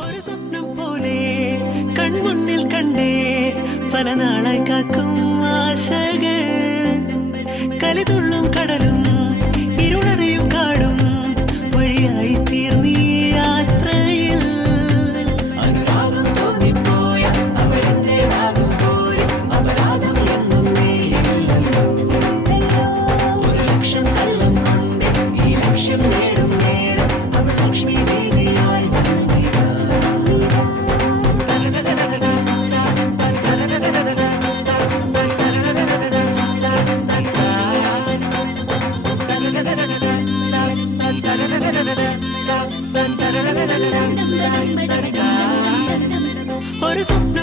ഒരു സ്വപ്നം പോലെ കൺമുന്നിൽ കണ്ടേ പല നാളെ കാക്കും ആശകൾ. കലിതുള്ളും കടലും ഇരുളറിയും കാടും യാത്രയിൽ. ഒരു ലക്ഷം ഈ no